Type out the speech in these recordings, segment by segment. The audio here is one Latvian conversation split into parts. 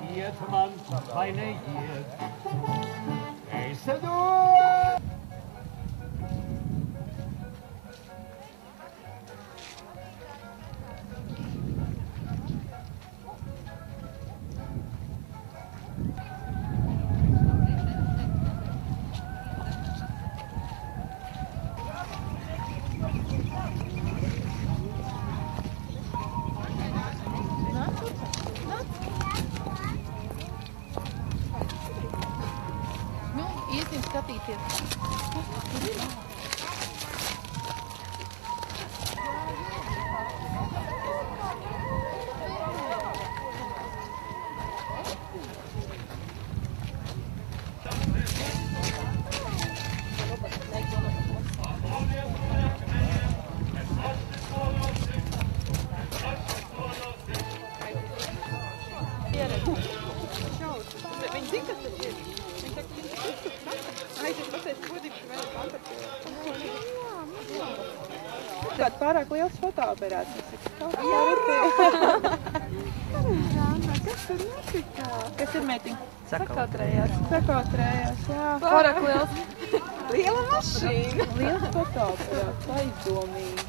regiert man seine Gier. Eise du! Iesim skatīties. Viņi zina, kas tas ir. Viņi saka, viņi aiziet pateikt godīgi, ka vēl kontaktē. Kāds pārāk liels fotoaperāts. Kas tur notika? Kas ir meitiņa? Sakautrējās. Sakautrējās, jā. Pārāk liels. Liela mašīna. Liels fotoaperāts, aizdomīgi.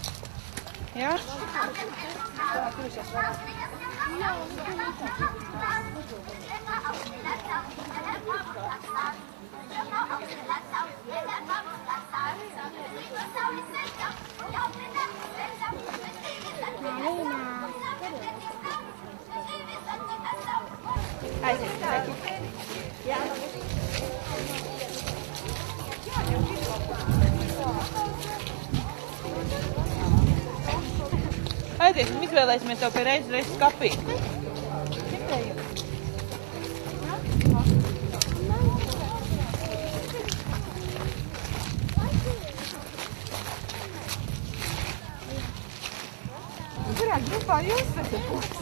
Jā? Tā, tušies varētu. Aiziesim, izvēlēsimies tev pie reizes skapī. Kurā grupā jūs esat?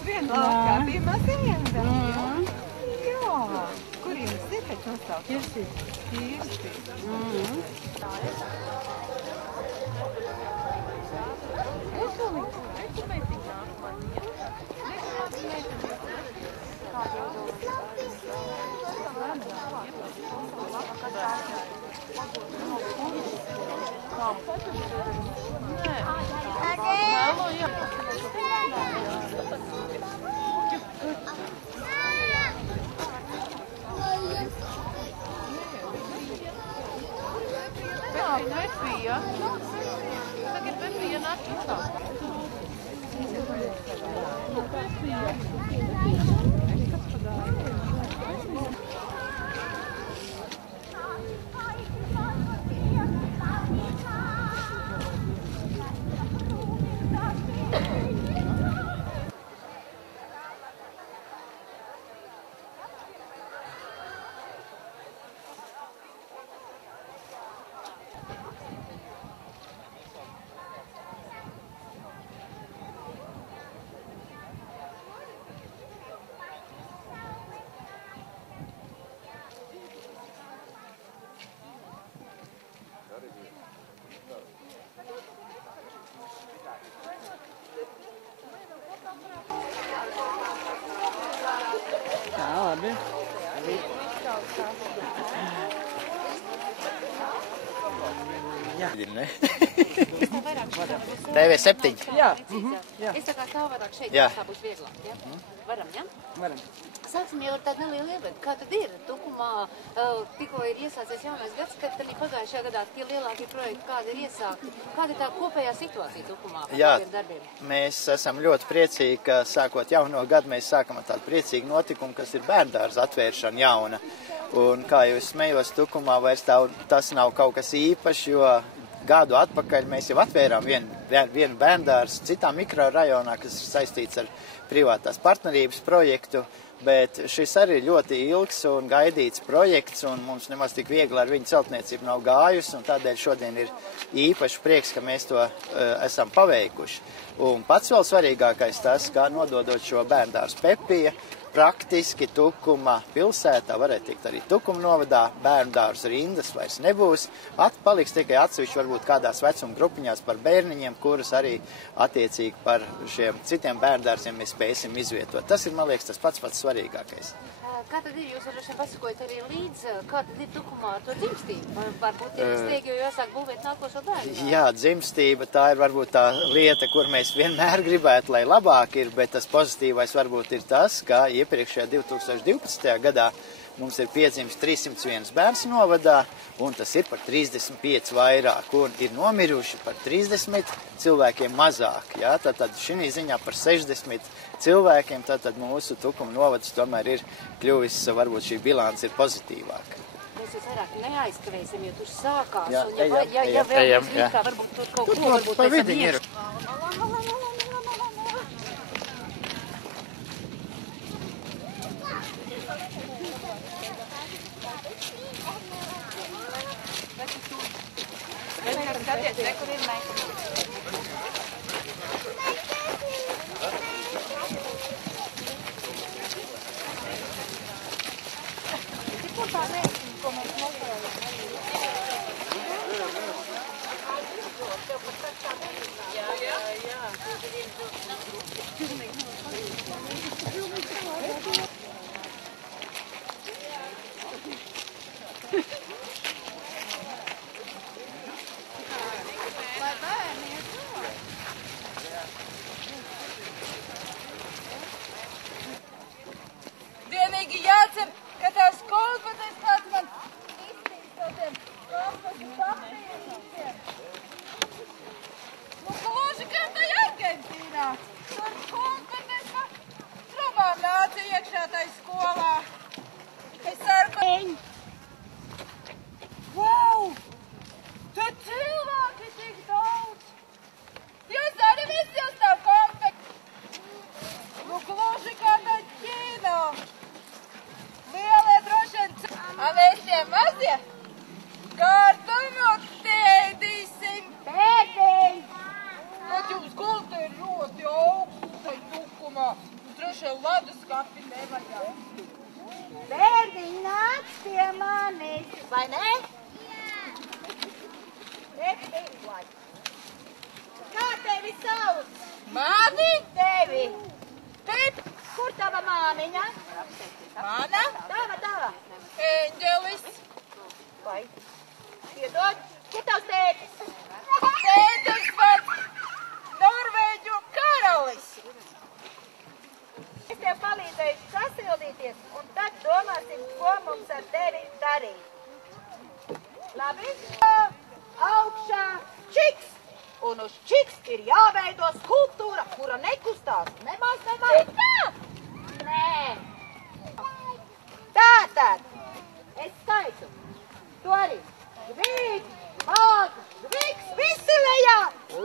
Viena no kārtījumās ejam? Jā. Kur jums ir pēc nosaukt? Kirsti. Labi. Jā. Ne? TV7. Jā. Es tā kā savādāk šeit, tā būs vieglāk, ja? Varam, ja? Varam. Sāksim jau ar tādu nelielu ievedu. Kā tad ir? Tukumā tikko ir iesācies jaunais gads, kad arī pagājušajā gadā tie lielākie projekti, kādi ir iesākti. Kāda ir tā kopējā situācija Tukumā par tādiem darbiem? Mēs esam ļoti priecīgi, ka sākot jauno gadu mēs sākam ar tādu priecīgu notikumu, kas ir bērndārza atvēršana jauna. Un kā jūs smējos, Tukumā vairs tas nav kaut kas īpašs, jo gadu atpakaļ mēs jau atvērām vienu bērndārzu citā mikrorajonā, kas ir saistīts ar privātās partnerības projektu, bet šis arī ir ļoti ilgs un gaidīts projekts, un mums nemaz tik viegli ar viņu celtniecību nav gājusi, un tādēļ šodien ir īpaši prieks, ka mēs to esam paveikuši. Un pats vēl svarīgākais tas, kā nododot šo bērndārzu Pepija, praktiski Tukuma pilsētā, varētu teikt arī Tukuma novadā, bērnu dārza rindas vairs nebūs. Paliks tikai atsevišķi varbūt kādās vecuma grupiņās par bērniņiem, kurus arī attiecīgi par šiem citiem bērnu dārziem mēs spēsim izvietot. Tas ir, man liekas, tas pats svarīgākais. Kā tad ir, jūs droši vien pasakojat arī līdz, kā tad ir Tukumā ar to dzimstību? Varbūt ir steigi, jo jāsāk būvēt nākošo bērnu. Jā, dzimstība, tā ir varbūt tā lieta, kur mēs vienmēr gribētu, lai labāk ir, bet tas pozitīvais varbūt ir tas, ka iepriekšējā 2012. gadā mums ir piedzimis 301 bērns novadā, un tas ir par 35 vairāk, un ir nomiruši par 30 cilvēkiem mazāk. Jā? Tad šī ziņā par 60 cilvēkiem, tad mūsu Tukuma novads tomēr ir kļuvis, varbūt šī bilance ir pozitīvāka. Mēs jūs vairāk neaizkavēsim, jo tur sākās, Jā, un ja vēl jūs rīkā, varbūt tur kaut ko varbūt pa vidiņu ir. Skaties, kur ir meitene. Vienīgi jācer, ka tās kolekcijas kāds man iztīst no tiem plasmasas papīrīšiem. Nu, gluži kā tai Argentīnā. Tur kolekcijas pa trubām nāca iekšā tai skolā. Es ceru, wow! Tur cilvēki tik daudz! Jūs arī visi jūs tā konfekti! Nu, gluži kā tai Ķīnā! Lielie droši vien a mēs tie mazie kartuņus ēdīsim. Bērniņ! Tad jums gulta ir ļoti augsta Tukumā. Droši vien leduskapi nevajag. Bērniņ, nāc pie manis, vai ne? Kā tevi sauc? Mani? Tevi. Tip! Kur tava māmiņa? Mana? Tava. Eņģelis. Vai? Piedod, kur tavs tētis? Tētis pats Norvēģu karalis. Es tev palīdzēšu sasildīties, un tad domāsim, ko mums ar tevi darīt. Labi? Augšā čiks! Un uz čiks ir jāveido skulptūra, kura nekustās. Nemaz. Nē. Tātad, es skaitu. To arī. Zvīgs, vāks, zvigs, visi lejā!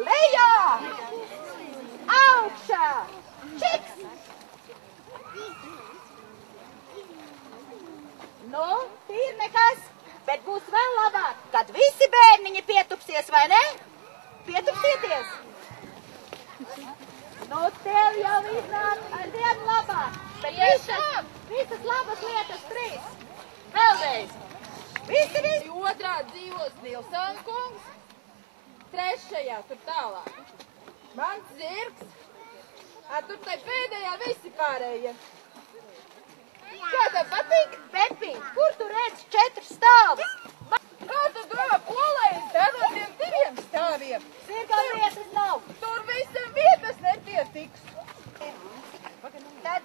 Lejā! Augšā! Čiks! Nu, tīr nekas, bet būs vēl labāk, kad visi bērniņi pietupsies, vai ne? Pietupsieties! Nu, tev jau iznāk ar vienu labāk, bet visas labas lietas trīs. Vēlreiz! Visi! Otrā dzīvos Nilsona kungs. Trešajā tur tālāk. Mans zirgs. Tur tai pēdējā visi pārējie. Kā tev patīk? Pepī, kur tu redz 4 stāvus? Kā tu domā, polējas no tiem 2 stāviem? Zirgam vietas nav. Tur visam vietas nepietiks. Tad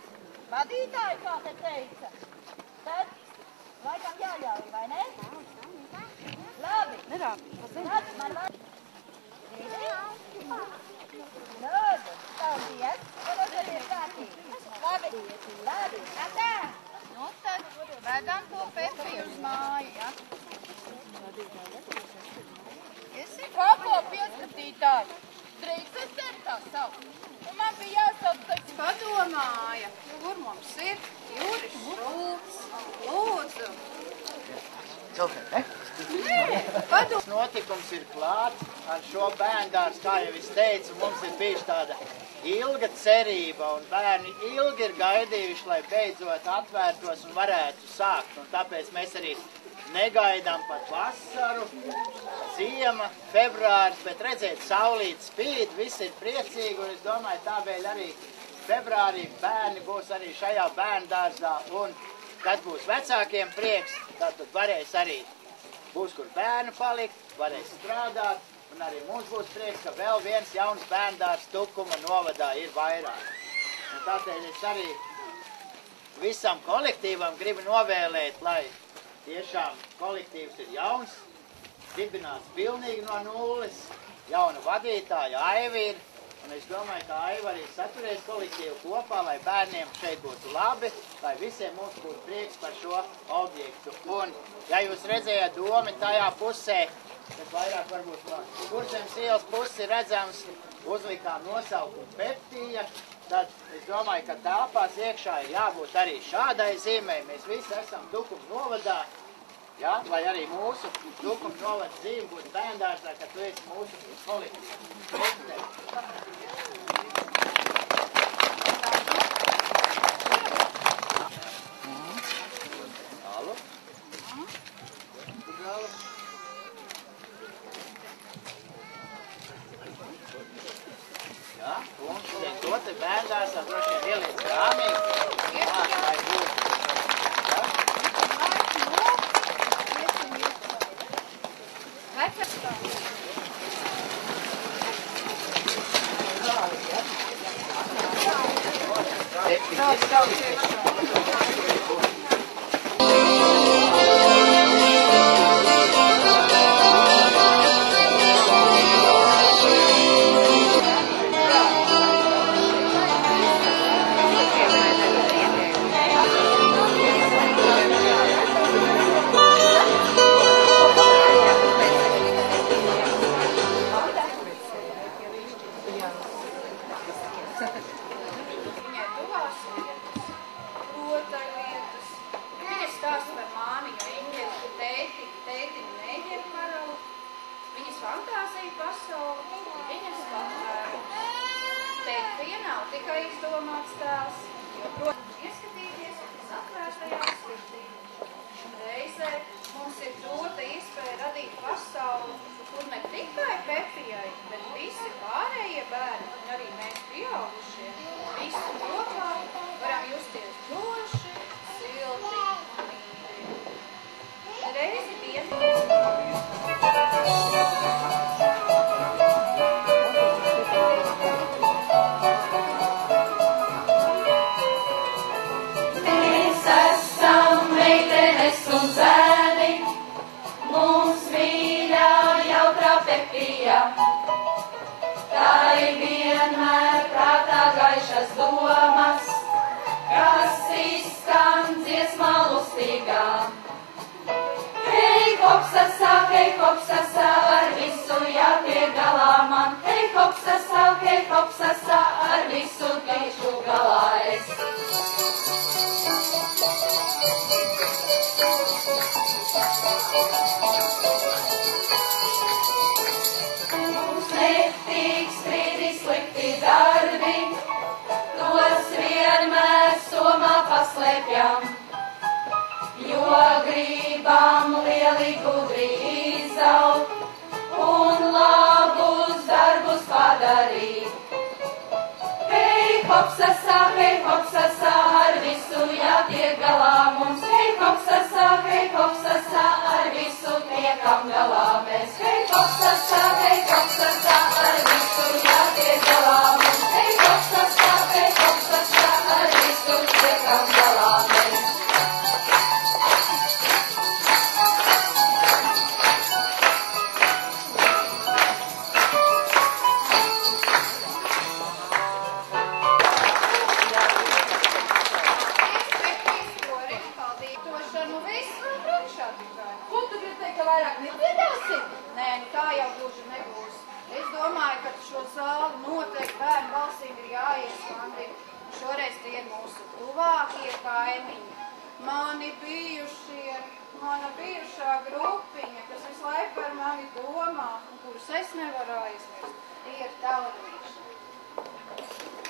vadītāji, kā te teica, tad laikam jāļauj, vai ne? Labi. Tad man vajag. Lūdzu, paldies. Paldies, kārtīgi. Labi. Atā. Nu, tad vedam to Pepī uz māju, ja? Pablo pieskatītāji. Drīkst es tevi tā saukt. Un man bija jāsauc taču. Padomāja, kur mums ir Juris Šulcs. Lūdzu. Notikums ir klāts ar šo bērndārs, kā jau es teicu, mums ir bijuši tāda ilga cerība, un bērni ilgi ir gaidījuši, lai beidzot atvērtos un varētu sākt. Un tāpēc mēs arī negaidām pat vasaru, ziema, februāris, bet redzēt, saulīt spīd, visi ir priecīgi, un es domāju, tāpēc arī februārī bērni būs arī šajā bērndārzā, un kad būs vecākiem prieks, tad varēs arī, būs kur bērnu palikt, varēs strādāt, un arī mums būs prieks, ka vēl viens jauns bērndārs Tukuma novadā ir vairāk. Un tātad es arī visam kolektīvam gribu novēlēt, lai tiešām kolektīvs ir jauns, dibināts pilnīgi no nulles, jauna vadītāja Aiva ir, un es domāju, ka Aiva arī saturēs kolektīvu kopā, lai bērniem šeit būtu labi, lai visiem mums būtu prieks par šo objektu. Un, ja jūs redzējāt domi tajā pusē, tad vairāk varbūt no Kurzemes ielas pusi redzams, uzlikām nosaukumu Peptija, tad es domāju, ka telpās iekšā ir jābūt arī šādai zīmei. Mēs visi esam Tukuma novadā, ja, lai arī mūsu Tukuma novada zīme būtu bērndārzā, ka tu esi mūsu kolektīvs. Bērndārsā droši vien ieliec krāmīgi, lai būtu. Mana bijušā grupiņa, kas visu laiku par mani domā un kurus es nevaru aizmirst, tie ir taurīši.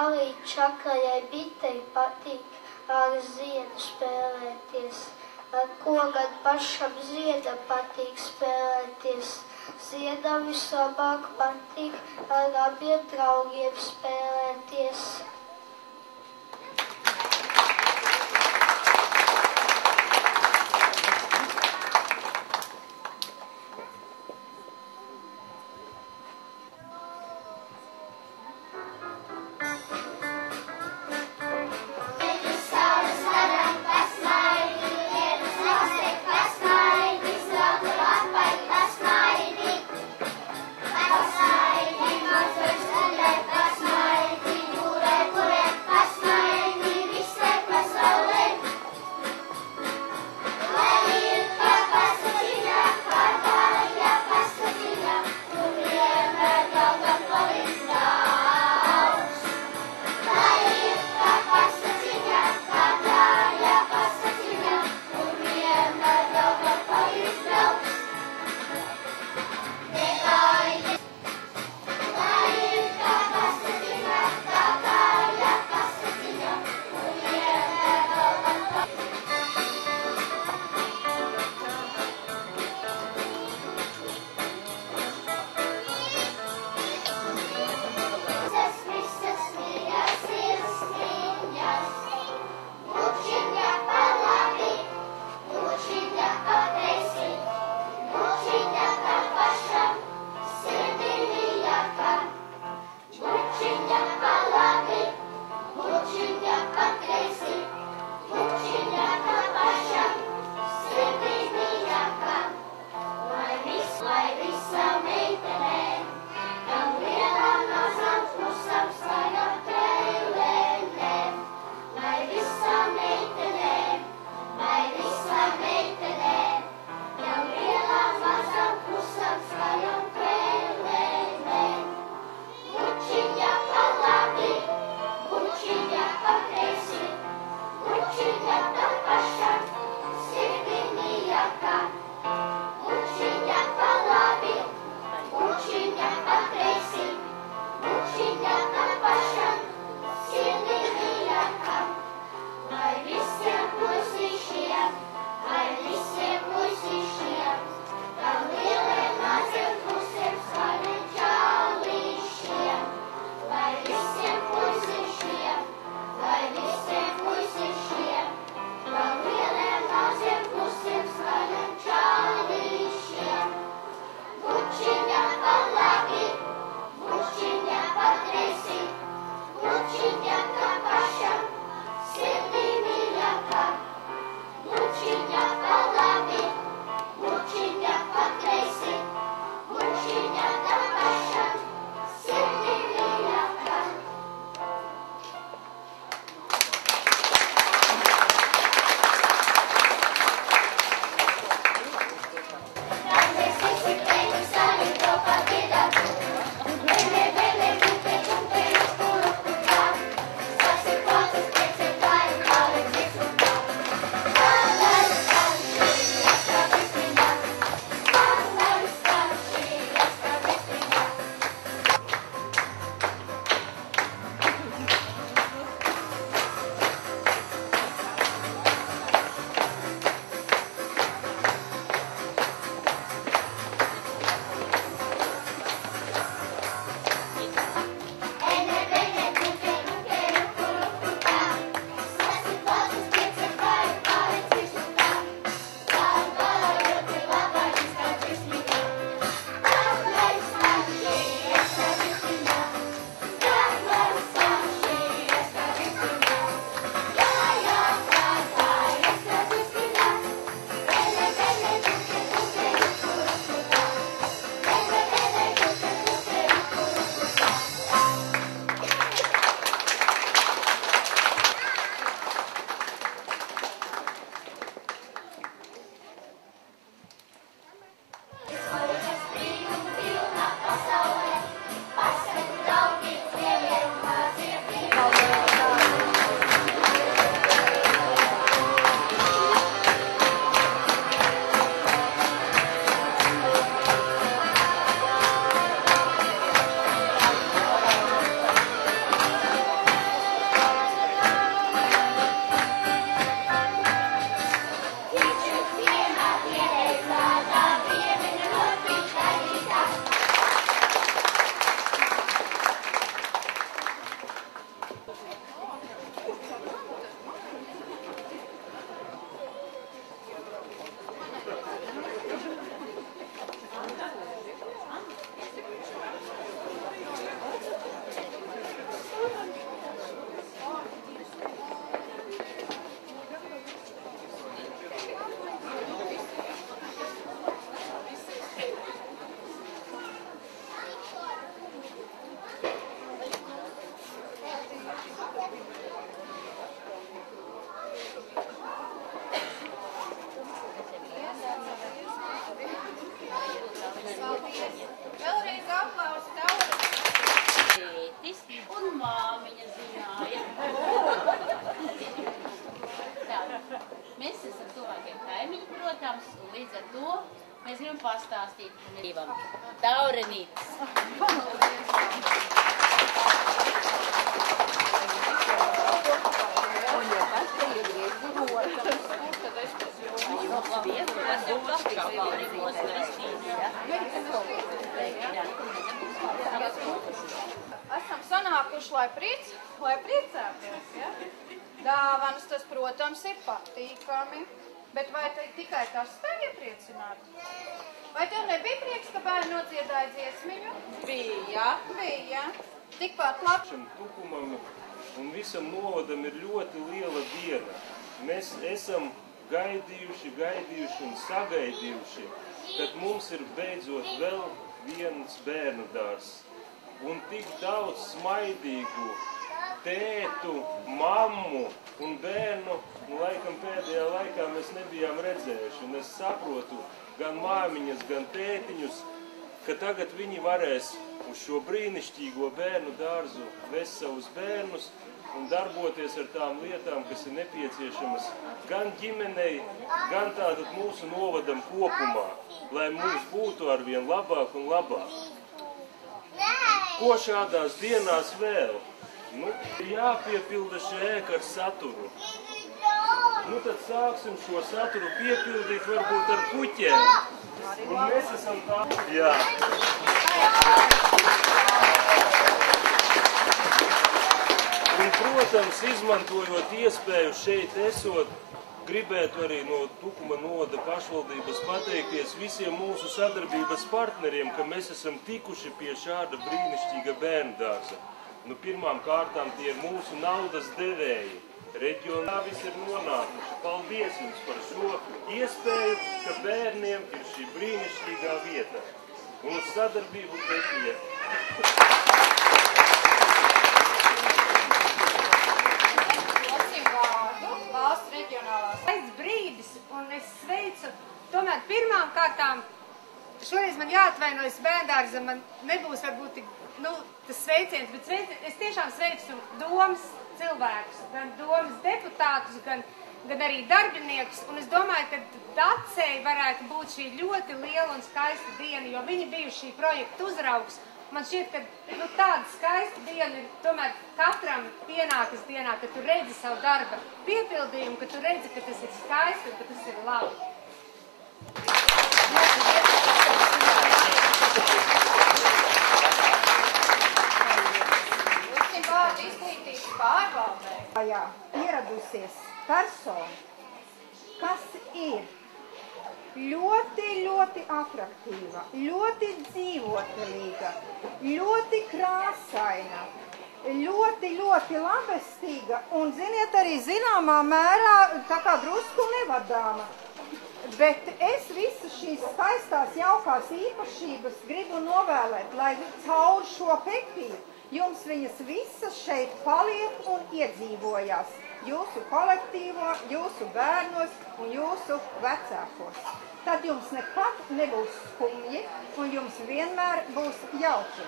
Arī čakajai bitei patīk ar ziedu spēlēties. Ar ko gan pašam ziedam patīk spēlēties? Ziedam vislabāk patīk ar abiem draugiem spēlēties. Pasmaidi, Taurenītis. Esam sanākuši, lai priecāties, ja? Dāvanas tas, protams, ir patīkami, bet vai tikai tas tev iepriecināt? Vai tev nebija prieks, ka bērni nodziedāja dziesmiņu? Bija. Tikpat labi. Tukumam un visam novadam ir ļoti liela diena. Mēs esam gaidījuši un sagaidījuši, kad mums ir beidzot vēl viens bērnu dārzs. Un tik daudz smaidīgu tētu, mammu un bērnu, laikam pēdējā laikā mēs nebijām redzējuši. Un es saprotu gan māmiņas, gan tētiņus, ka tagad viņi varēs uz šo brīnišķīgo bērnu dārzu vest savus bērnus un darboties ar tām lietām, kas ir nepieciešamas gan ģimenei, gan tātad mūsu novadam kopumā, lai mums būtu arvien labāk un labāk. Ko šādās dienās vēl? Ir jāpiepilda šī ēka ar saturu. Tad sāksim šo saturu piepildīt varbūt ar puķiem. Un mēs esam tā. Jā. Un, protams, izmantojot iespēju šeit esot, gribētu arī no Tukuma novada pašvaldības pateikties visiem mūsu sadarbības partneriem, ka mēs esam tikuši pie šāda brīnišķīga bērnu dārza. Pirmām kārtām tie ir mūsu naudas devēji. Reģionā visi ir nonākuši. Paldies jums par šo iespēju, ka bērniem ir šī brīnišķīgā vieta. Un uz sadarbību pēc vietas. Valsts reģionālās. Pēc brīdis, un es sveicu, tomēr pirmām kārtām, šoreiz man jāatvainojas bērndārzam, man nebūs varbūt tas sveiciens, bet es tiešām sveicu domas cilvēkus, gan domas deputātus, gan arī darbiniekus, un es domāju, ka Dacei varētu būt šī ļoti liela un skaista diena, jo viņi bijuši šī projekta uzraugs. Man šķiet, ka tāda skaista diena ir tomēr katram pienākas dienā, ka tu redzi savu darba piepildījumu, ka tu redzi, ka tas ir skaisti un ka tas ir labi. Izglītības pārvaldē. Ieradusies persona, kas ir ļoti atraktīva, ļoti dzīvotelīga, ļoti krāsaina, ļoti labestīga un, ziniet, arī zināmā mērā tā kā drusku nevadāma. Bet es visas šīs skaistās, jaukās īpašības gribu novēlēt, lai caur šo pekiju jums viņas visas šeit paliek un iedzīvojās. Jūsu kolektīvo, jūsu bērnos un jūsu vecākos. Tad jums nekad nebūs skumji un jums vienmēr būs jauki.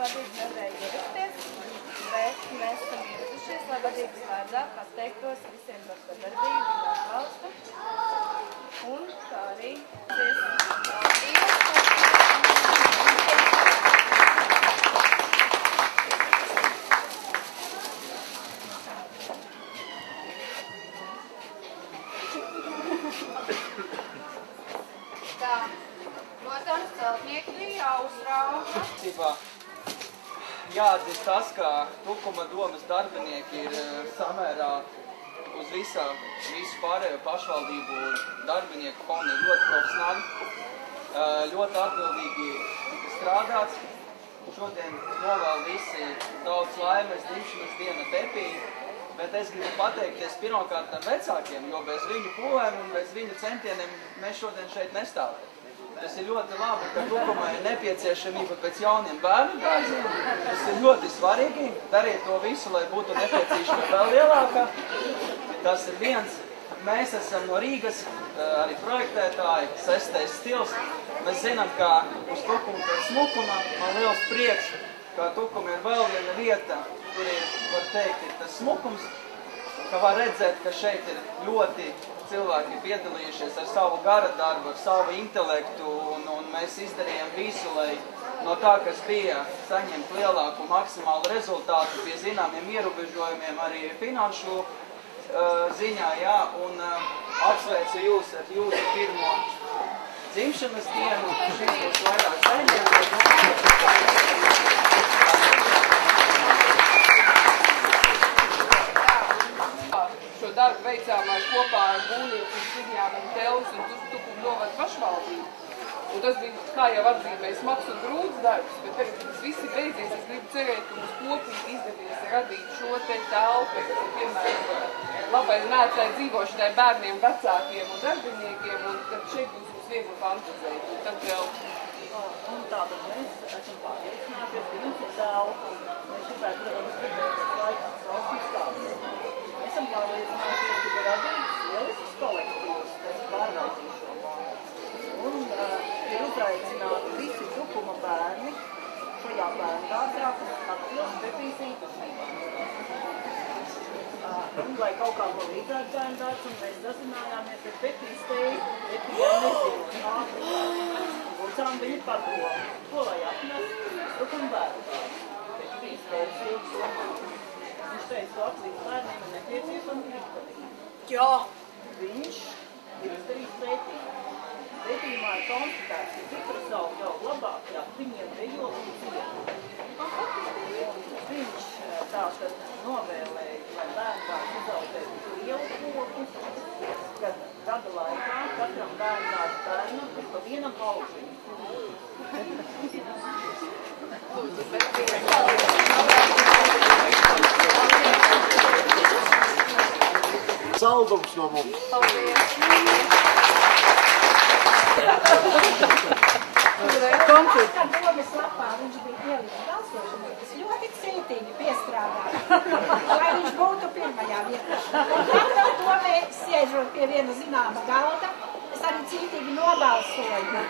Vadības nevarēja ierasties, bet mēs esam ieradušies, lai vadības vārdā pateiktos visiem par sadarbību un atbalstu. Un kā arī tā, protams, celtnieki bija jāuzrauga. Jāatzīst tas, ka Tukuma domas darbinieki ir samērā uz visu pārējo pašvaldību darbinieku fonu ļoti profesionāli, ļoti atbildīgi strādāts. Šodien novēl visi daudz laimes, dzimšanas diena Pepī, bet es gribu pateikties pirmkārt vecākiem, jo bez viņu pūlēm un bez viņu centieniem mēs šodien šeit nestāvētu. Tas ir ļoti labi, ka Tukumai ir nepieciešamība pēc jauniem bērnu dārziem. Tas ir ļoti svarīgi. Dariet to visu, lai būtu nepieciešama vēl lielāka. Tas ir viens. mēs esam no Rīgas, arī projektētāji, 6. stils. Mēs zinām, ka uz Tukuma pēc smukuma man liels prieks, ka Tukuma ir vēl viena vieta, kur ir, var teikt, ir tas smukums, ka var redzēt, ka šeit ir ļoti cilvēki piedalījušies ar savu gara darbu, ar savu intelektu, un mēs izdarījām visu, lai no tā, kas bija, saņemt lielāku maksimālu rezultātu pie zināmiem ierobežojumiem arī finanšu ziņā, jā, un apsveicu jūs ar jūsu pirmo dzimšanas dienu. Šis būs vairāk saņēmums. Šo darbu veicām kopā ar būvnieku Ziņām un Tels un Tukuma novada pašvaldību. Un tas bija, kā jau atzīmēja, smags un grūts darbs, bet tagad, kad tas viss ir beidzies, es gribu cerēt, ka mums kopīgi izdevies radīt šo te telpu, piemēram, labai nācai dzīvošanai bērniem, vecākiem un darbiniekiem, un tad šeit būs viegli fantazēt. Un tad vēl... Un tātad mēs esam pārliecināties, ka jums ir telpa. Mēs gribētu redzēt laikas valsts stāstu. Mēs esam pārliecināties, ka ir radīts lielisks kolektīvs, kas pārvaldīs šo māju. Un ir uzaicināti visi Tukuma bērni šajā bērndārzā, atbilst Pepijas īpašībām. Un, lai kaut kā ko līdzētu bērndārs, un mēs sazinājāmies ar Pepijas teiku, Pepijā nezinot nāku. Lūdzām viņu padomu, ko lai atnes Tukuma bērndārs. Pepijas teiku, viņš teica, to atlīdz bērniem ir nepieciešams rīkotīgi. Jā, viņš ir izdarījis pētījumu. Pētījumā ir konstatēts, ka citrusaugi aug labāk, ja viņiem vejo un cienu. Viņš tātad novēlēja, lai bērndārs uzaudzētu lielu koku, kad gada laikā katram bērndārs bērnam ir pa vienam augiņu. Saldums no mums. Kad domas lapā viņš bija ielikt balsošanai, tas ļoti cītīgi piestrādāja, lai viņš būtu pirmajā vietā. Un tad domē, sēžot pie viena zināma galda, es arī cītīgi nobalsoju.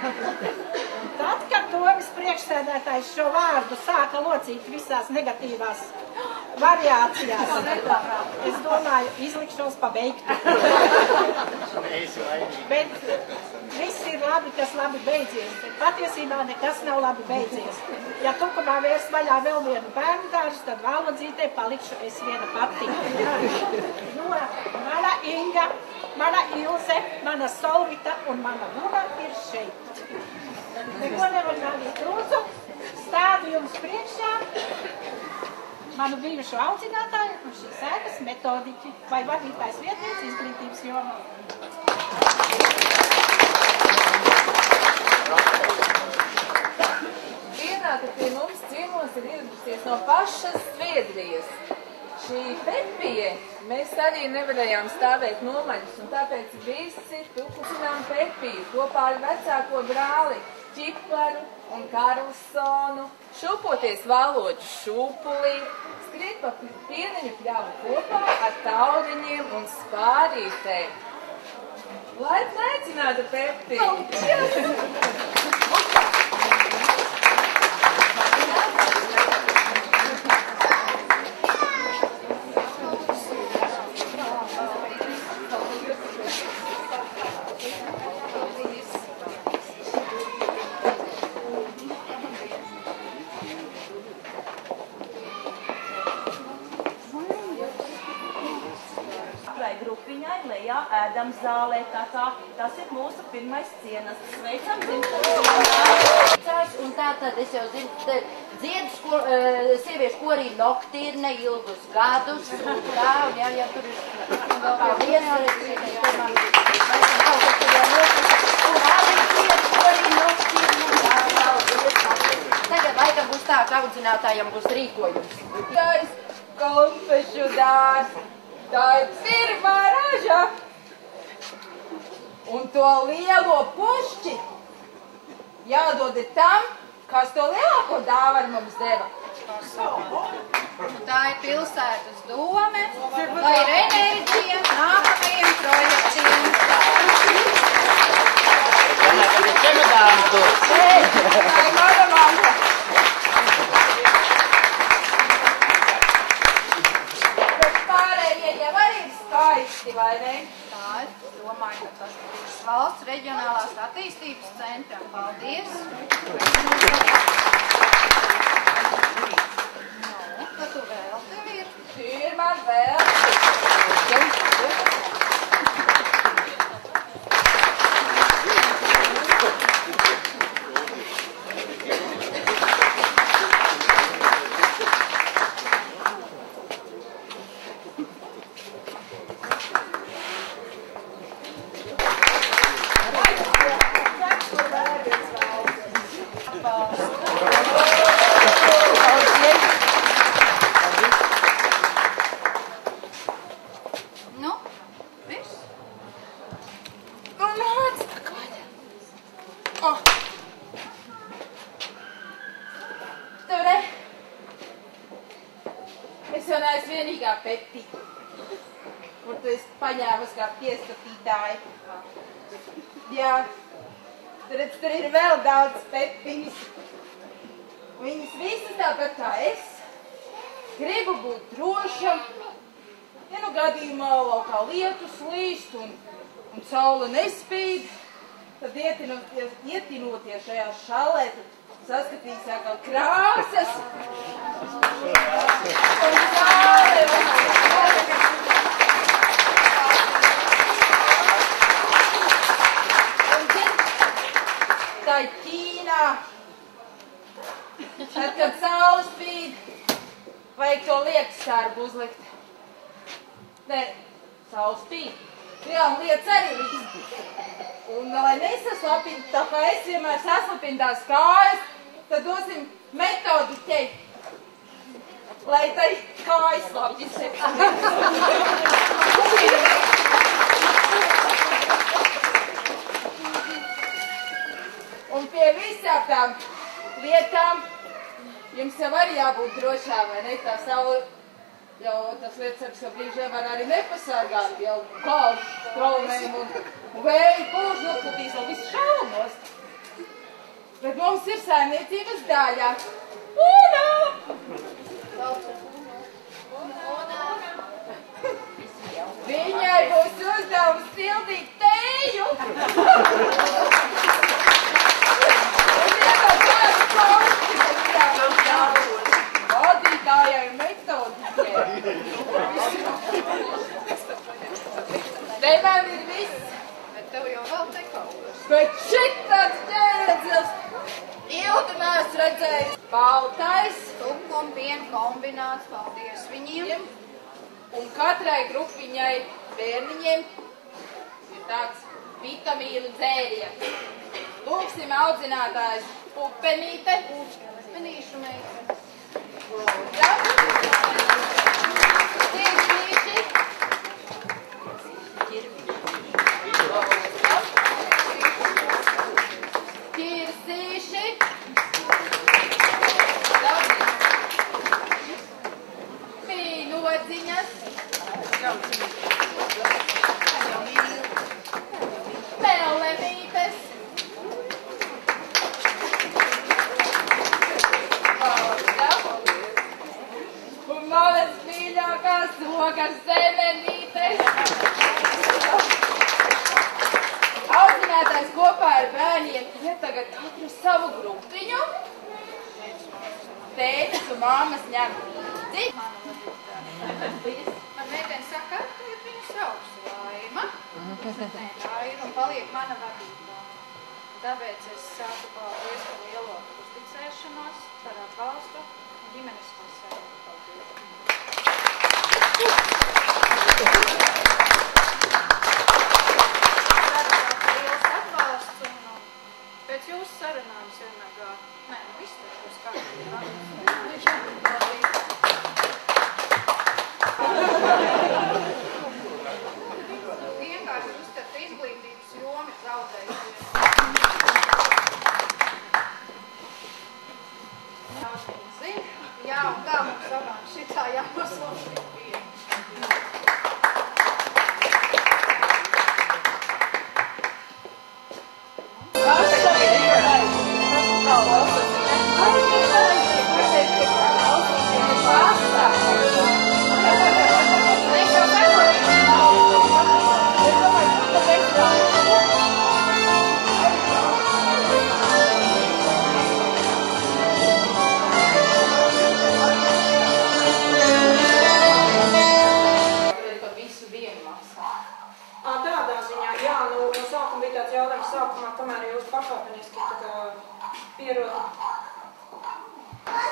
Un tad, kad domas priekšsēdētājs šo vārdu sāka locīt visās negatīvās variācijās, es domāju, izlikšos pabeigtu. Bet viss ir labi, kas labi beidzies, bet patiesībā nekas nav labi beidzies. Ja Tukumā vērs vaļā vēl vienu bērndārzu, tad Valodzītē palikšu es viena pati. Jo mana Inga, mana Ilze, mana Solvita un mana Guna ir šeit. Neko nevar rādīt. Lūdzu, stādu jums priekšā manu bijušo audzinātāju un šīs ēkas metodiķi vai vadītājs vietnieks izglītības jomā. Dienā, kad pie mums ciemos ir ieradusies no pašas Zviedrijas. Šī Pepija, mēs arī nevarējām stāvēt nomaļus, un tāpēc visi tukucinām Pepiju kopā ar vecāko brāli Ķiparu un Karlsonu, šūpoties valoģu šūpulī, skriet pa pieneņu pļavu kopā ar tauriņiem un spārītēm. Laipni aicināta Pepiju! Grupiņai lejā ēdam zālē, tā kā tas ir mūsu pirmais cienas. Sveicam dzimšanas. Un tātad es jau zinu, dziedu sieviešu korī Noktirne ilgus gadus, un tā, un jā, tur ir vēl pie viena, un arī dziedu korī Noktirne, tagad laikam būs tā, ka audzinātājiem būs rīkojums. Tais konfešu dārs. Tā ir pirmā raža. Un to lielo pušķi jādod tam, kas to lielāko dāvanu mums deva. Tā ir pilsētas dome, tā ir enerģija nākamajiem projektiem. Tagad čemodānu dos. Ei, tā ir mana mamma. Bet pārējie jau arī ir skaisti, vai ne? Tā, es domāju, ka tas būs valsts reģionālās attīstības centram. Paldies! Ko tu vēl tev ir? Ir man vēl. Nu, viss? Nu, nāc pakaļ. Oh. Tev re? Es jau neesmu vienīgā Peti, kur tu esi paņēmus kā pieskatītāji. Jā, tur ir vēl daudz Petiņas. Viņas visas tāpat kā es gribu būt drošam. Ja nu gadījumā laukā lietus līst un saule nespīd, tad ietinoties šajā šalē, tad saskatīs atkal krāsas un zāle un tā ir Ķīnā. Tad, kad saule spīd, vajag to liekas sārbu uzlikt. Nē, saule spīd. Jā, un lietas arī līdz. Un, lai nesaslapina, tā kā es vienmēr saslapinu tās kājas, tad dosim metodiķei, lai tai kājas slapjas. Un pie visām tām lietām jums jau arī jābūt drošām, vai ne? Tā saule jau tas lietas jau brīžiem var arī nepasargāt, jau kalnu straumēm un vēju pūž noputīs vēl visu šaunos. Bet mums ir saimniecības daļa. Una! Viņai būs uzdevums sildīt tēju. Vadītājai metodiķē. Te man ir viss. Bet tev jau vēl te kaut kas. Bet šitāds ķēredzels ilgi neesmu redzējis. Baltais. Tukum piena kombināts, paldies viņiem. Un katrai grupiņai bērniņiem ir tāds vitamīnu dzēriens. Lūksim audzinātājs Pupenīte. Uzmanīšu meiteni. Tīrīši. Ķirsīši. Pīnodziņas. Pellemītes. Un manas mīļākās zogas zemenītes. Audzinātājs kopā ar bērniem ir tagad katru savu grupiņu. Tētis un māmas ņem līdzi. Man meiteni saka, ka viņu sauc Laima. Nē, Laima paliek mana vadībā. Tāpēc es sāku paldies par lielo uzticēšanos, par atbalstu un ģimenes konservu. Paldies! Liels atbalsts un pēc jūsu sarunām es vienmēr gāju. Nē, viss te būs kārtībā. Vienkārši uzskatu, ka izglītības joma ir zaudējusies. Jā, un kā mums abām šitā jānoslauka bija.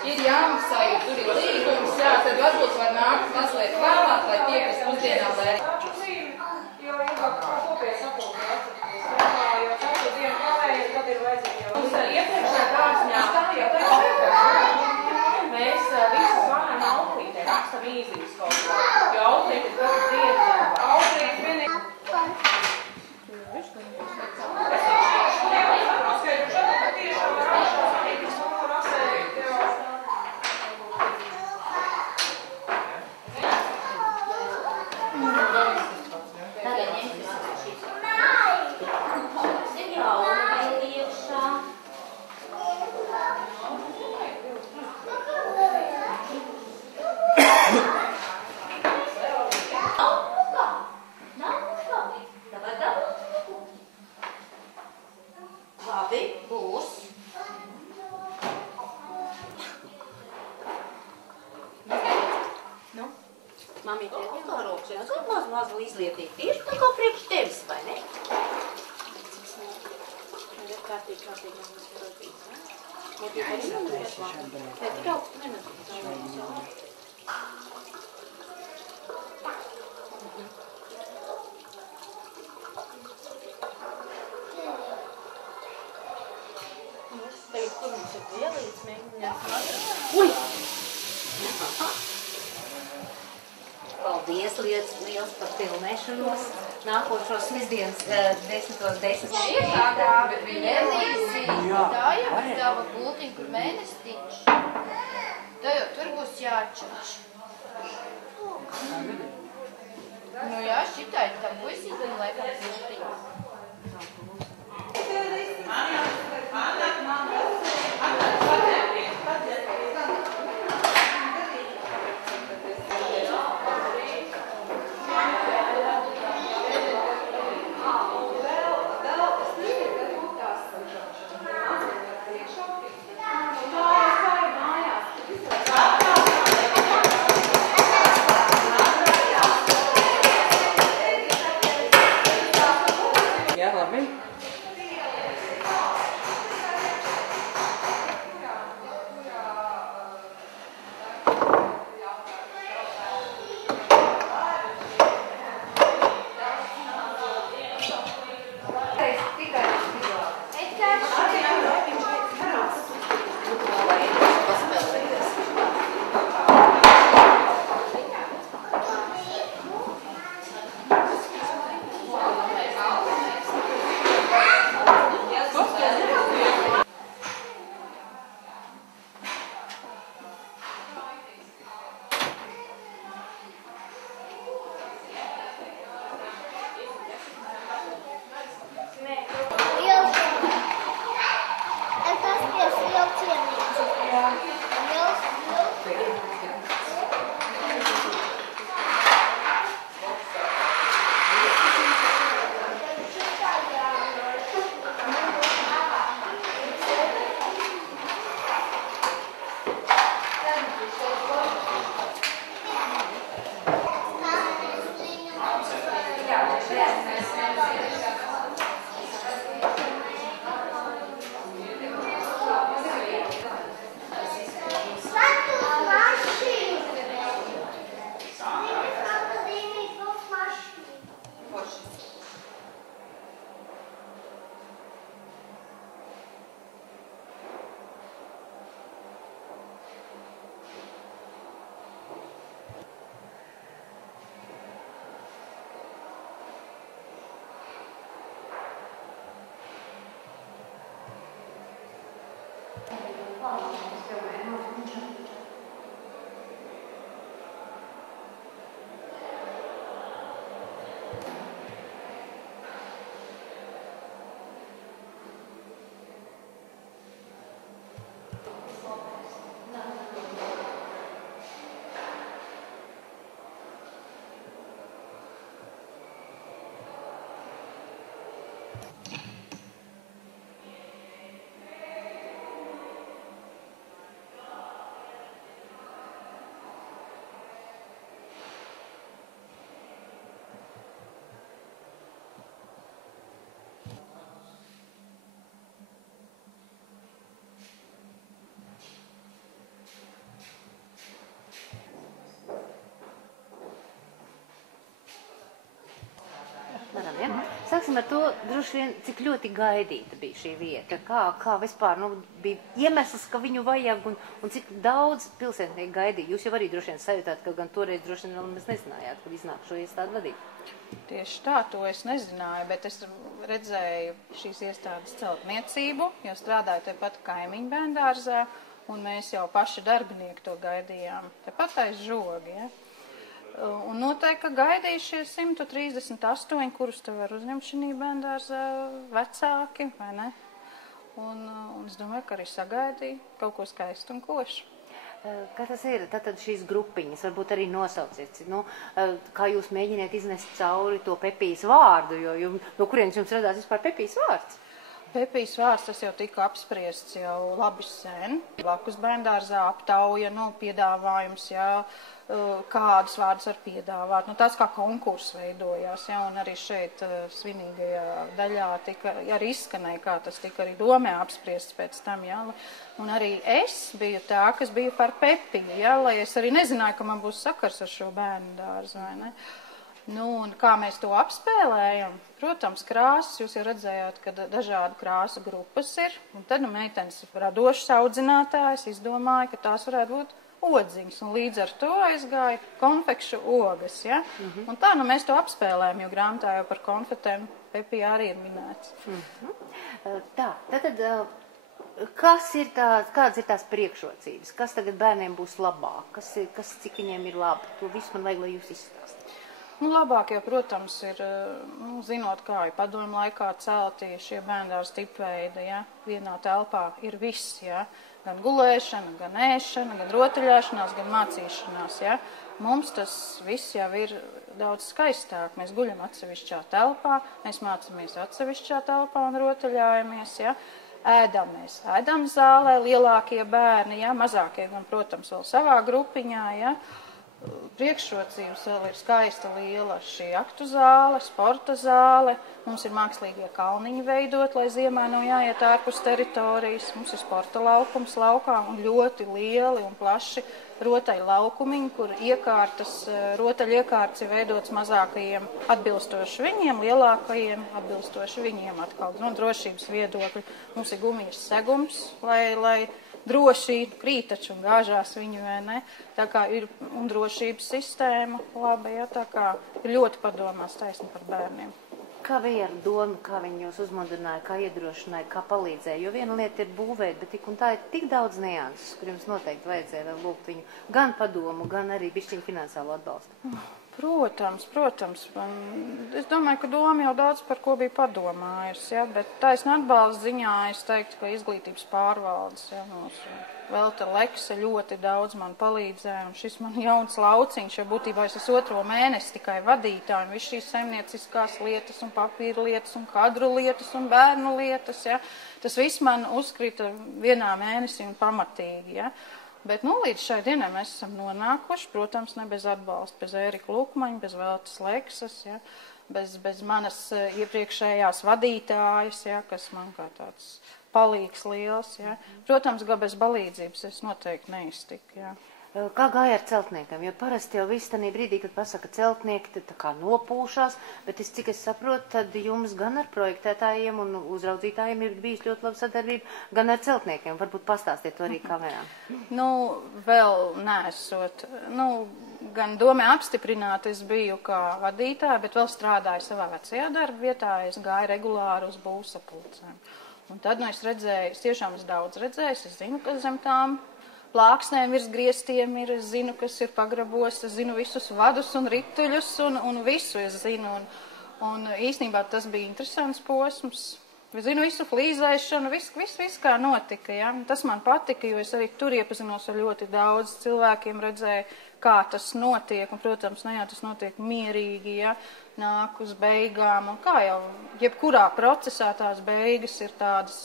Ir jāmaksā, jo tur ir līgums, jā, tad varbūt var nākt mazliet vēlāk, lai tie, kas pusdienā vēl. Jo ilgāk kopēja sapulcē atcerieties, jo katru dienu kavēja, tad ir vajadzīgi jau. Mums iepriekšējā dārsņā jau tagad mēs visu zvanām auklītē, rakstam īzīs kaut ko, jo auklīte katru dienu auklīte vienīgi. Mamīte, vienkārokšanas, kaut maz vēl izlietīt. Tieši tā kā priekš tevis, vai ne? Ir kārtīgi mums ierotīt, ne? Vai arī nemanīt? Vai tik augstu nemanīt? Tagad, kur mums ir ielīdz, mēģināt? Ui! Paldies liels par filmēšanos. Nākošos sestdienas 10:10. Ir tādā, bet viņa Elīzi, tā jau ir tava gultiņa, kur mēnestiņš. Tā jau tur būs jāčač. Nu jā, šitai tam puisītim laikam gultiņa. ar to droši vien, cik ļoti gaidīta bija šī vieta, kā vispār, bija iemesls, ka viņu vajag un cik daudz pilsētnieku gaidīja. Jūs jau arī droši vien sajūtāt, ka gan toreiz droši vien vēl mēs nezinājāt, kad iznāk šo iestādi vadīt. Tieši tā, to es nezināju, bet es redzēju šīs iestādes celtniecību, jo strādāju tepat kaimiņu bērndārzā, un mēs jau paši darbinieki to gaidījām. Tepat aiz žogi, ja. Un noteikti, ka gaidīja šie 138, kurus te var uzņemt šī bērndārzā vecāki, vai ne? Un es domāju, ka arī sagaidīja kaut ko skaistu un košu. Kā tas ir? Tātad šīs grupiņas, varbūt arī nosauciet, kā jūs mēģiniet iznest cauri to Pepijas vārdu, jo no kurienes jums radās vispār Pepijas vārds? Pepijas vārds tas jau tika apspriests jau labi sen. Blakus bērndārzā aptauja, piedāvājums, jā, kādus vārdus var piedāvāt. Tāds kā konkurss veidojās, jā, un arī šeit svinīgajā daļā tika arī izskanēja, kā tas tika arī domē apspriests pēc tam, jā. Un arī es biju tā, kas biju par Pepiju, jā, lai es arī nezināju, ka man būs sakars ar šo bērndārzu, vai ne? Un kā mēs to apspēlējam? Protams, krāsas, jūs jau redzējāt, ka dažādu krāsu grupas ir, un tad meitenes radošas audzinātājas izdomāja, ka tās varētu būt odziņas, un līdz ar to aizgāja konfekšu ogas, ja? Un tā, mēs to apspēlējam, jo grāmatā jau par konfetēm Pepijā arī ir minēts. Tā, tad kādas ir tās priekšrocības? Kas tagad bērniem būs labāk? Cik viņiem ir labi? To visu man vajag, lai jūs izstāstāt. Labāk jau, protams, ir, zinot, kā ir padomju laikā celti šie bērndārza tipveidi, ja? Vienā telpā ir viss, ja? Gan gulēšana, gan ēšana, gan rotaļāšanās, gan mācīšanās, ja? Mums tas viss jau ir daudz skaistāk. Mēs guļam atsevišķā telpā, mēs mācāmies atsevišķā telpā un rotaļājamies, ja? Ēdam zālē, lielākie bērni, ja? Mazākie gan, protams, vēl savā grupiņā, ja? Priekšrocības vēl ir skaista liela šī aktu zāle, sporta zāle. Mums ir mākslīgie kalniņi veidot, lai ziemā nav jāiet ārpus teritorijas. Mums ir sporta laukums laukā un ļoti lieli un plaši rotaļu laukumiņi, kur rotaļiekārtas ir veidots mazākajiem atbilstoši viņiem, lielākajiem atbilstoši viņiem atkal. Drošības viedokļi. Mums ir gumijas segums, lai droši krīt taču un gāžās viņu, vai ne? Tā kā ir un drošības sistēma laba, ja? Tā kā ir ļoti padomās taisni par bērniem. Kā bija ar domu, kā viņi jūs uzmodināja, kā iedrošināja, kā palīdzēja? Jo viena lieta ir būvēt, bet tik un tā ir tik daudz nianses, kur jums noteikti vajadzēja vēl lūgt viņu gan padomu, gan arī bišķiņu finansālu atbalstu. Protams. Es domāju, ka doma jau daudz par ko bija padomājusi, ja? Bet taisna atbalsta ziņā es teiktu, ka izglītības pārvaldes, ja, Velta Lekse ļoti daudz man palīdzēja, un šis man jauns lauciņš, jo būtībā es otro mēnesi tikai vadītāju, un viss šīs saimnieciskās lietas, un papīra lietas, un kadru lietas, un bērnu lietas, ja? Tas viss man uzkrita vienā mēnesī un pamatīgi, ja? Bet līdz šai dienai mēs esam nonākuši, protams, ne bez atbalsta, bez Ērika Lukmaņa, bez Veltas Lekses, ja? bez manas iepriekšējās vadītājas, ja? Kas man kā tāds palīgs liels. Ja? Protams, ka bez palīdzības es noteikti neiztiku. Ja? Kā gāja ar celtniekiem? Jo parasti jau viss tādā brīdī, kad pasaka celtnieki, tad tā kā nopūšās, bet cik es saprotu, tad jums gan ar projektētājiem un uzraudzītājiem ir bijis ļoti laba sadarbība, gan ar celtniekiem. Varbūt pastāstiet to arī kamerā. Vēl neesot. Gan domē apstiprināt es biju kā vadītāja, bet vēl strādāju savā vecajā darba vietā. Es gāju regulāri uz būvsapulcēm. Un tad es redzēju, es tiešām daudz redzēju, es zinu, kas zem tām plāksnēm virs griestiem ir, es zinu, kas ir pagrabos, es zinu visus vadus un rituļus un visu es zinu. Un īstenībā tas bija interesants posms. Es zinu visu flīzēšanu, viss kā notika. Ja? Tas man patika, jo es arī tur iepazinos ar ļoti daudz cilvēkiem, redzēju, kā tas notiek. Un, protams, tas notiek mierīgi, ja? Nāk uz beigām. Un kā jau jebkurā procesā tās beigas ir tādas,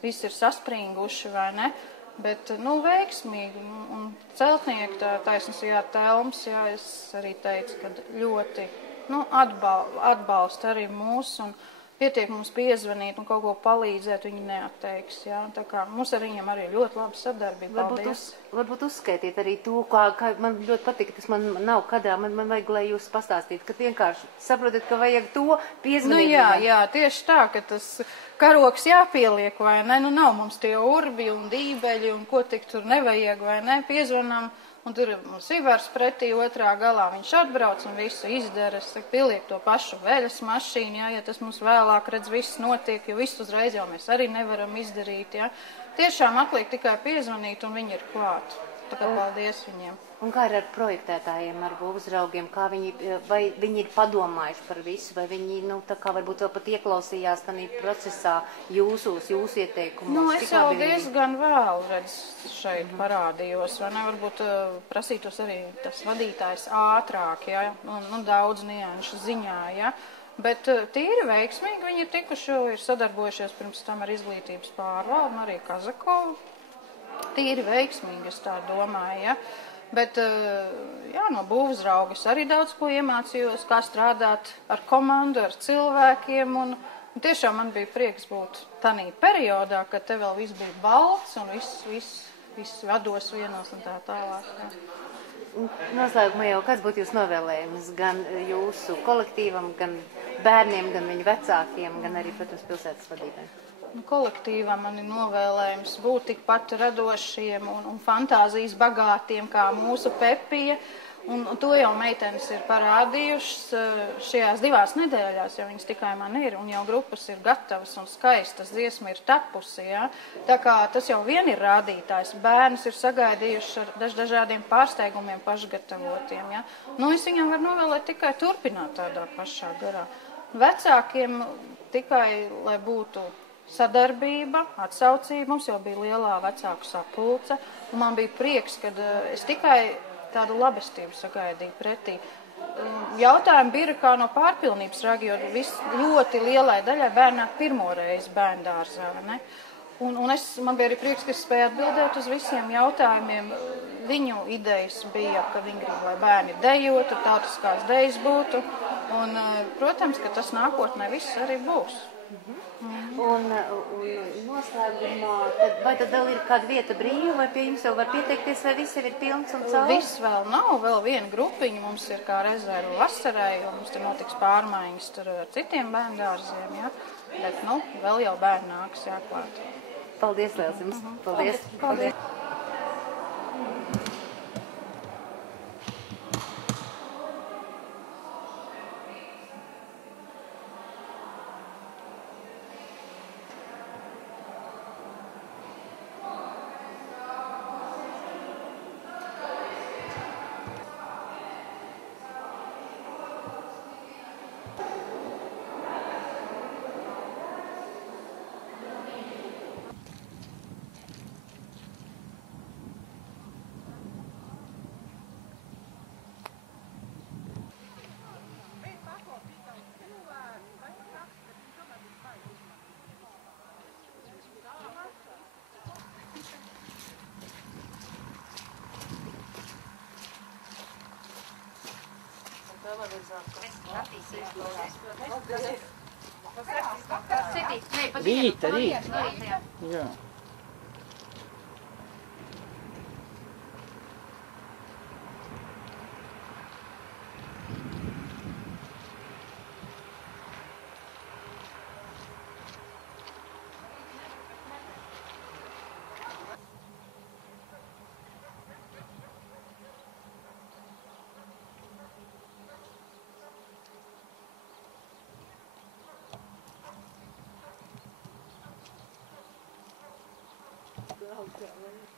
visi ir saspringuši, vai ne? Bet, veiksmīgi. Un celtnieki, taisnība Telms, jā, es arī teicu, ka ļoti, atbalsta arī mūs un pietiek mums piezvanīt un kaut ko palīdzēt, viņi neatteiks, jā. Tā kā mums ar viņiem arī ļoti laba sadarbība. Varbūt varbūt uzskaitiet arī to, kā man ļoti patīk, tas man nav kadrā, man vajag, lai jūs pastāstītu, ka vienkārši saprotat, ka vajag to piezvanīt. Jā, tieši tā, ka tas karoks jāpieliek, vai ne, nav mums tie urbi un dībeļi un ko tik tur nevajag, vai ne, piezvanām, un tur mums Ivars pretī otrā galā, viņš atbrauc un visu izdara, pieliek to pašu veļas mašīnu, ja tas mums vēlāk redz viss notiek, jo visu uzreiz jau mēs arī nevaram izdarīt, Tiešām atliek tikai piezvanīt, un viņi ir klāt. Tā kā paldies viņiem. Un kā ir ar projektētājiem, ar būvuzraugiem, vai viņi ir padomājuši par visu, vai viņi, tā kā varbūt vēl pat ieklausījās tādā procesā jūsu ieteikumos? Es jau diezgan vēl, šeit parādījos, vai ne, varbūt prasītos arī tas vadītājs ātrāk, daudz nianšu ziņā, Bet tīri veiksmīgi viņi ir tikuši, ir sadarbojušies pirms tam ar izglītības pārvaldu, arī Kazakovu. Tīri veiksmīgi, es tā domāju, Bet, no būvuzraugas arī daudz ko iemācījos, kā strādāt ar komandu, ar cilvēkiem, un tiešām man bija prieks būt tanī periodā, kad te vēl viss bija balts un viss vados vienos un tā tālāk. Noslēgumā jau kāds būtu jūs novēlējums gan jūsu kolektīvam, gan bērniem, gan viņu vecākiem, gan arī, protams, pilsētas vadītājiem? Kolektīvam man ir novēlējums būt tikpat radošiem un fantāzijas bagātiem kā mūsu Pepija. Un to jau meitenes ir parādījušas šajās 2 nedēļās, jo viņas tikai man ir, un jau grupas ir gatavas un skaistas, dziesma ir tapusi, Tā kā tas jau vien ir rādītājs. Bērnus ir sagaidījuši ar dažādiem pārsteigumiem pašgatavotiem, Es viņam varu novēlēt tikai turpināt tādā pašā garā. Vecākiem tikai, lai būtu sadarbība, atsaucība, mums jau bija lielā vecāku sapulce, un man bija prieks, kad es tikai tādu labestību sagaidīju pretī. Jautājumi bija kā no pārpilnības raga, jo ļoti lielai daļai bērnāk pirmo reizi bērndārzā, ne? Un man bija arī prieks, ka es spēju atbildēt uz visiem jautājumiem. Viņu idejas bija, ka viņi grib, lai bērni dejotu, tautiskās dejas būtu, un, protams, ka tas nākotnē viss arī būs. Un noslēgumā, vai tad vēl ir kāda vieta brīva, vai pie jums jau var pieteikties, vai viss jau ir pilns un caur? Viss vēl nav, vēl viena grupiņa mums ir kā rezerva vasarai, un mums te notiks pārmaiņas tur ar citiem bērndārziem, Bet, vēl jau bērni nāks jāklāt. Paldies liels jums. Paldies. Rīta. Jā. Okay.